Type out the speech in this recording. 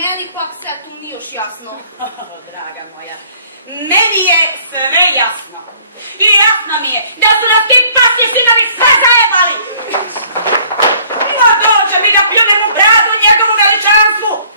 Meni pak sve tu nije još jasno. Draga moja, meni je sve jasno. I jasno mi je da su nas ti pasje sinovi sve zajebali. Ma dođe mi da pljunem u bradu njegovu veličanstvu.